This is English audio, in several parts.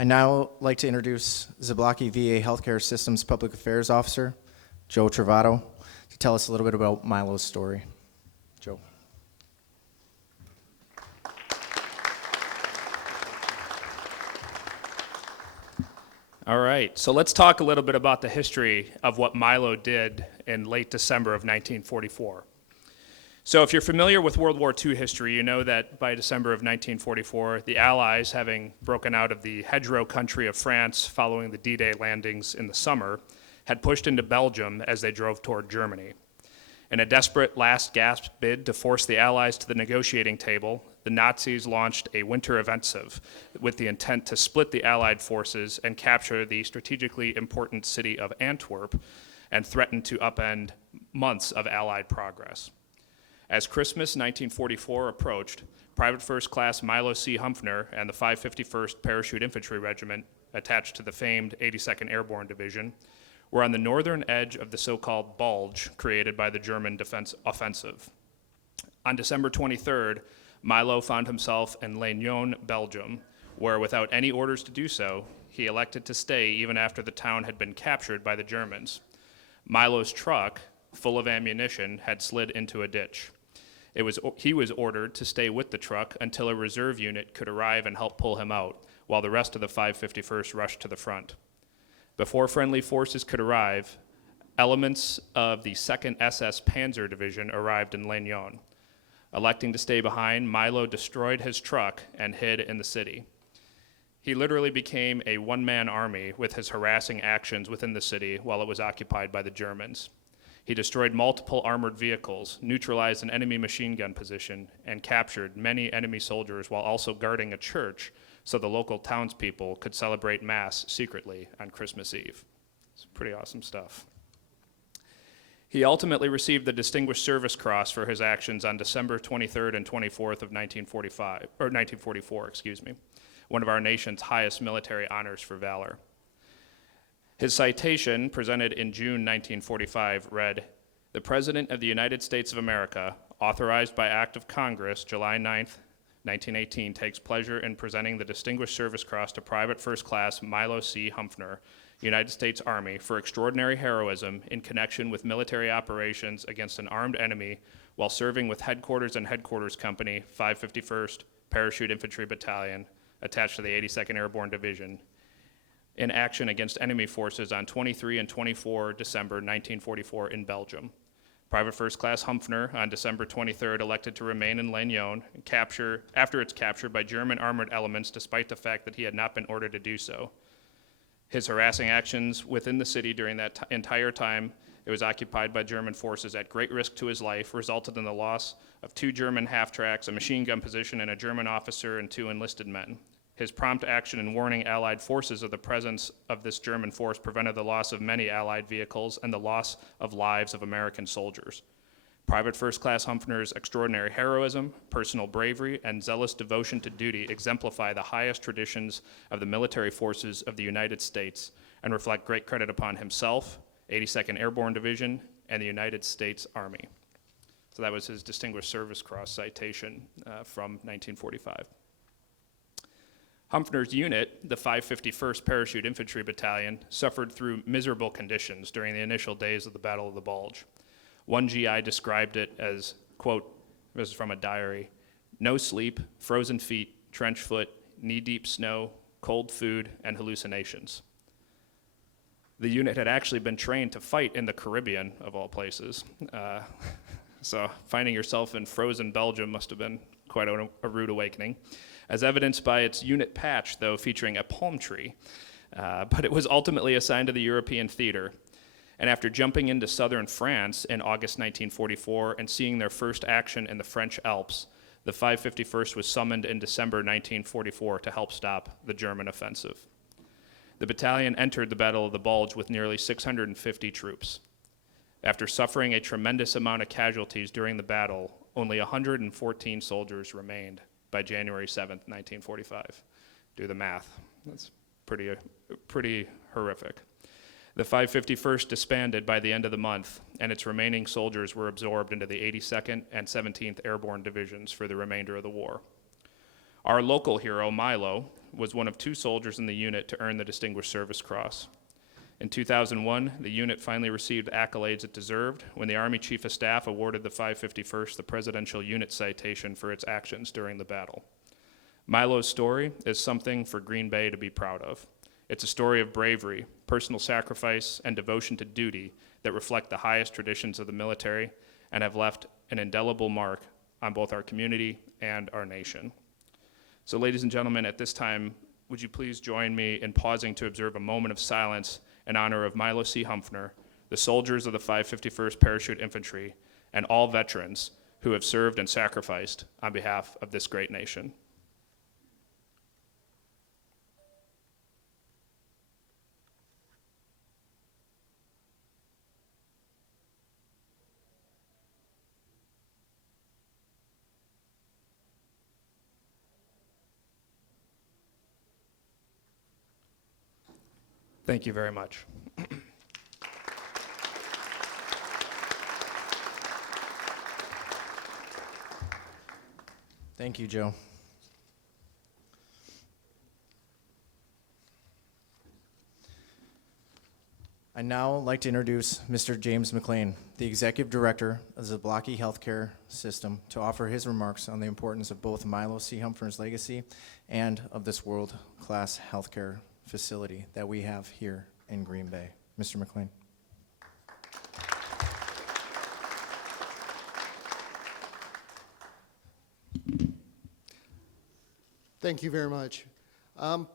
I now like to introduce Zablocki VA Healthcare Systems Public Affairs Officer, Joe Travato, to tell us a little bit about Milo's story. Joe. All right, so let's talk a little bit about the history of what Milo did in late December of 1944. So if you're familiar with World War II history, you know that by December of 1944, the Allies, having broken out of the hedgerow country of France following the D-Day landings in the summer, had pushed into Belgium as they drove toward Germany. In a desperate last-gasp bid to force the Allies to the negotiating table, the Nazis launched a winter offensive with the intent to split the Allied forces and capture the strategically important city of Antwerp and threaten to upend months of Allied progress. As Christmas 1944 approached, Private First Class Milo C. Humphrey and the 551st Parachute Infantry Regiment, attached to the famed 82nd Airborne Division, were on the northern edge of the so-called bulge created by the German defense offensive. On December 23rd, Milo found himself in Lannion, Belgium, where without any orders to do so, he elected to stay even after the town had been captured by the Germans. Milo's truck, full of ammunition, had slid into a ditch. He was ordered to stay with the truck until a reserve unit could arrive and help pull him out, while the rest of the 551st rushed to the front. Before friendly forces could arrive, elements of the 2nd SS Panzer Division arrived in Lannion. Electing to stay behind, Milo destroyed his truck and hid in the city. He literally became a one-man army with his harassing actions within the city while it was occupied by the Germans. He destroyed multiple armored vehicles, neutralized an enemy machine gun position, and captured many enemy soldiers while also guarding a church so the local townspeople could celebrate Mass secretly on Christmas Eve. It's pretty awesome stuff. He ultimately received the Distinguished Service Cross for his actions on December 23rd and 24th of 1944, one of our nation's highest military honors for valor. His citation, presented in June 1945, read, "The President of the United States of America, authorized by Act of Congress, July 9th, 1918, takes pleasure in presenting the Distinguished Service Cross to Private First Class Milo C. Humphrey, United States Army, for extraordinary heroism in connection with military operations against an armed enemy while serving with Headquarters and Headquarters Company, 551st Parachute Infantry Battalion, attached to the 82nd Airborne Division, in action against enemy forces on 23 and 24 December 1944 in Belgium. Private First Class Humphrey, on December 23rd, elected to remain in Lannion after its capture by German armored elements, despite the fact that he had not been ordered to do so. His harassing actions within the city during that entire time it was occupied by German forces at great risk to his life resulted in the loss of 2 German half-tracks, a machine gun position, and a German officer and 2 enlisted men. His prompt action in warning Allied forces of the presence of this German force prevented the loss of many Allied vehicles and the loss of lives of American soldiers. Private First Class Humphrey's extraordinary heroism, personal bravery, and zealous devotion to duty exemplify the highest traditions of the military forces of the United States and reflect great credit upon himself, 82nd Airborne Division, and the United States Army. So that was his Distinguished Service Cross citation from 1945. Humphrey's unit, the 551st Parachute Infantry Battalion, suffered through miserable conditions during the initial days of the Battle of the Bulge. One GI described it as, quote, this is from a diary, "No sleep, frozen feet, trench foot, knee-deep snow, cold food, and hallucinations." The unit had actually been trained to fight in the Caribbean, of all places. So finding yourself in frozen Belgium must have been quite a rude awakening, as evidenced by its unit patch, though, featuring a palm tree. But it was ultimately assigned to the European theater. And after jumping into southern France in August 1944 and seeing their first action in the French Alps, the 551st was summoned in December 1944 to help stop the German offensive. The battalion entered the Battle of the Bulge with nearly 650 troops. After suffering a tremendous amount of casualties during the battle, only 114 soldiers remained by January 7th, 1945. Do the math. That's pretty horrific. The 551st disbanded by the end of the month, and its remaining soldiers were absorbed into the 82nd and 17th Airborne Divisions for the remainder of the war. Our local hero, Milo, was one of 2 soldiers in the unit to earn the Distinguished Service Cross. In 2001, the unit finally received accolades it deserved when the Army Chief of Staff awarded the 551st the Presidential Unit Citation for its actions during the battle. Milo's story is something for Green Bay to be proud of. It's a story of bravery, personal sacrifice, and devotion to duty that reflect the highest traditions of the military and have left an indelible mark on both our community and our nation. So, ladies and gentlemen, at this time, would you please join me in pausing to observe a moment of silence in honor of Milo C. Humphrey, the soldiers of the 551st Parachute Infantry, and all veterans who have served and sacrificed on behalf of this great nation. Thank you very much. Thank you, Joe. I'd now like to introduce Mr. James McLean, the Executive Director of the Zablocki Healthcare System, to offer his remarks on the importance of both Milo C. Humphrey's legacy and of this world-class healthcare facility that we have here in Green Bay. Mr. McLean. Thank you very much.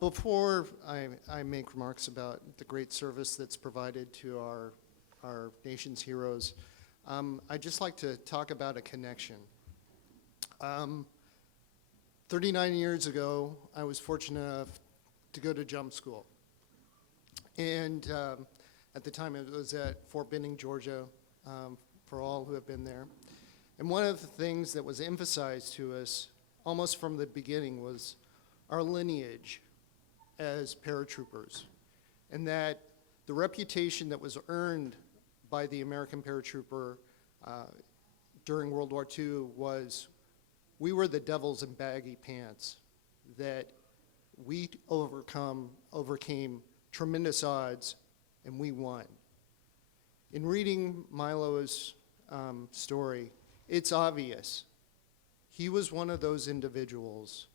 Before I make remarks about the great service that's provided to our nation's heroes, I'd just like to talk about a connection. 39 years ago, I was fortunate enough to go to jump school. And at the time, it was at Fort Benning, Georgia, for all who have been there. And one of the things that was emphasized to us almost from the beginning was our lineage as paratroopers, and that the reputation that was earned by the American paratrooper during World War II was we were the devils in baggy pants, that we overcame tremendous odds, and we won. In reading Milo's story, it's obvious. He was one of those individuals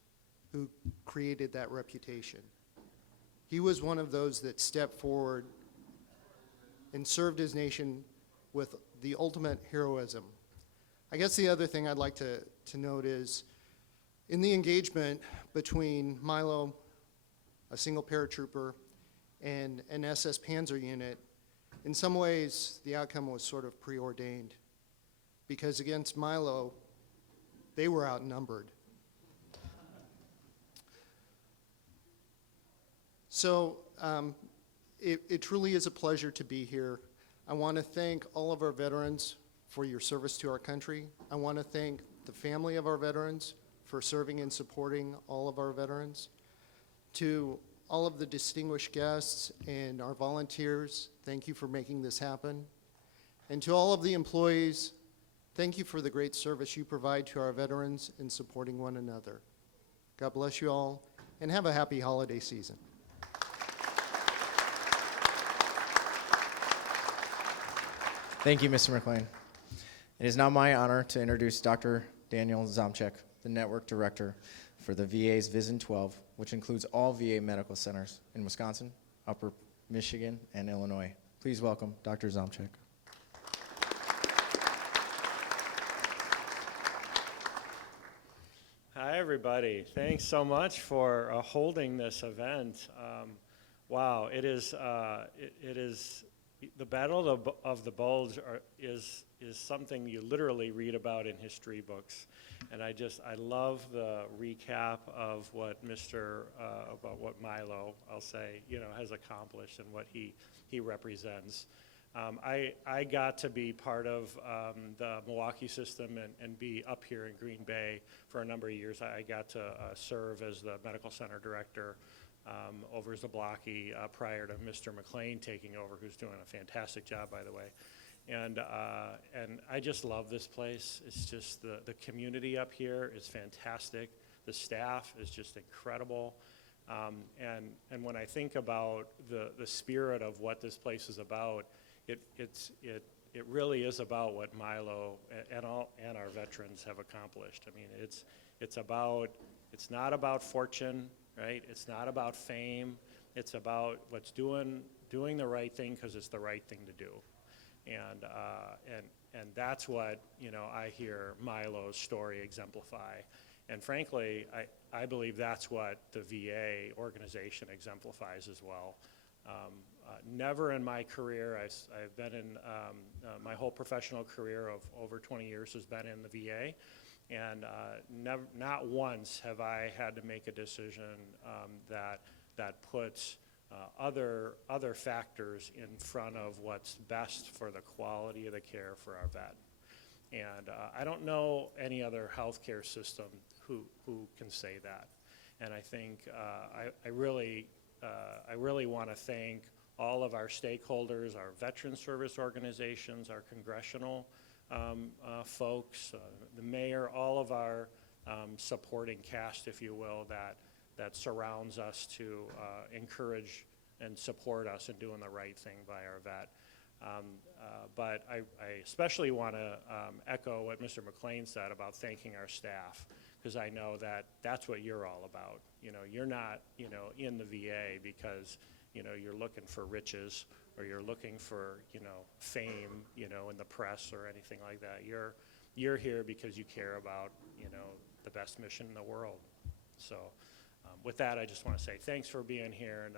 who created that reputation. He was one of those that stepped forward and served his nation with the ultimate heroism. I guess the other thing I'd like to note is in the engagement between Milo, a single paratrooper, and an SS Panzer unit, in some ways the outcome was sort of preordained, because against Milo, they were outnumbered. So it truly is a pleasure to be here. I want to thank all of our veterans for your service to our country. I want to thank the family of our veterans for serving and supporting all of our veterans. To all of the distinguished guests and our volunteers, thank you for making this happen. And to all of the employees, thank you for the great service you provide to our veterans in supporting one another. God bless you all, and have a happy holiday season. Thank you, Mr. McLean. It is now my honor to introduce Dr. Daniel Zomchek, the Network Director for the VA's Vision 12, which includes all VA medical centers in Wisconsin, Upper Michigan, and Illinois. Please welcome Dr. Zomchek. Hi, everybody. Thanks so much for holding this event. Wow, it is the Battle of the Bulge is something you literally read about in history books, and I love the recap of what about what Milo, I'll say, has accomplished and what he represents. I got to be part of the Milwaukee system and be up here in Green Bay for a number of years. I got to serve as the medical center director over Zablocki prior to Mr. McLean taking over, who's doing a fantastic job, by the way. And I just love this place. It's just the community up here is fantastic. The staff is just incredible. And when I think about the spirit of what this place is about, it really is about what Milo and our veterans have accomplished. I mean, it's not about fortune, right? It's not about fame. It's about what's doing the right thing because it's the right thing to do. And that's what, I hear Milo's story exemplify. And frankly, I believe that's what the VA organization exemplifies as well. Never in my career, I've been in, my whole professional career of over 20 years has been in the VA, and not once have I had to make a decision that puts other factors in front of what's best for the quality of the care for our vet. And I don't know any other healthcare system who can say that. And I think I really want to thank all of our stakeholders, our veteran service organizations, our congressional folks, the mayor, all of our supporting cast, if you will, that surrounds us to encourage and support us in doing the right thing by our vet. But I especially want to echo what Mr. McLean said about thanking our staff, because I know that that's what you're all about. You're not, in the VA because, you're looking for riches or you're looking for, fame, in the press or anything like that. You're here because you care about, the best mission in the world. So with that, I just want to say thanks for being here and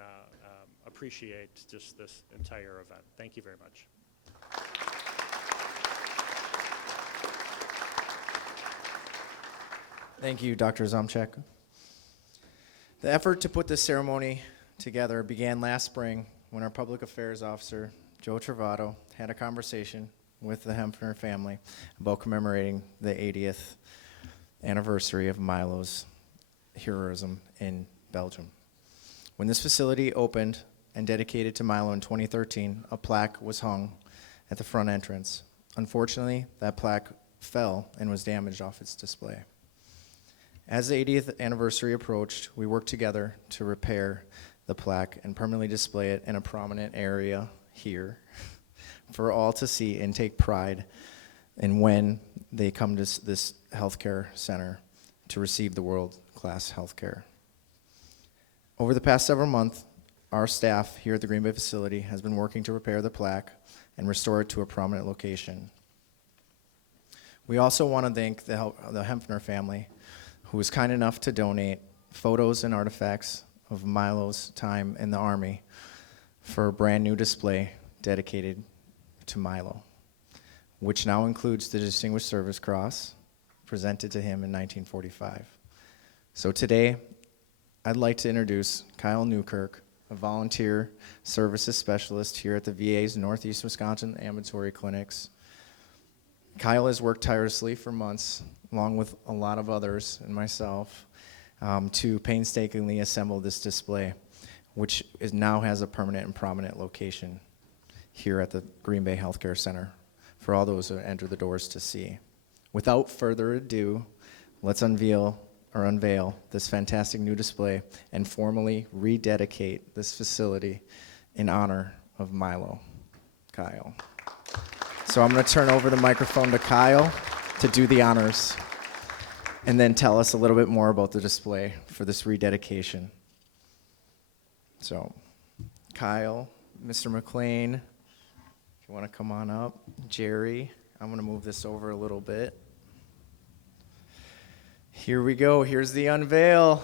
appreciate just this entire event. Thank you very much. Thank you, Dr. Zomchek. The effort to put this ceremony together began last spring when our public affairs officer, Joe Travato, had a conversation with the Hempner family about commemorating the 80th anniversary of Milo's heroism in Belgium. When this facility opened and dedicated to Milo in 2013, a plaque was hung at the front entrance. Unfortunately, that plaque fell and was damaged off its display. As the 80th anniversary approached, we worked together to repair the plaque and permanently display it in a prominent area here for all to see and take pride in when they come to this healthcare center to receive the world-class healthcare. Over the past several months, our staff here at the Green Bay facility has been working to repair the plaque and restore it to a prominent location. We also want to thank the Hempner family, who was kind enough to donate photos and artifacts of Milo's time in the Army for a brand new display dedicated to Milo, which now includes the Distinguished Service Cross presented to him in 1945. So today, I'd like to introduce Kyle Newkirk, a volunteer services specialist here at the VA's Northeast Wisconsin Ambulatory Clinics. Kyle has worked tirelessly for months, along with a lot of others and myself, to painstakingly assemble this display, which now has a permanent and prominent location here at the Green Bay Healthcare Center for all those who enter the doors to see. Without further ado, let's unveil this fantastic new display and formally rededicate this facility in honor of Milo. Kyle. So I'm going to turn over the microphone to Kyle to do the honors and then tell us a little bit more about the display for this rededication. So, Kyle, Mr. McLean, if you want to come on up. Jerry, I'm going to move this over a little bit. Here we go. Here's the unveil.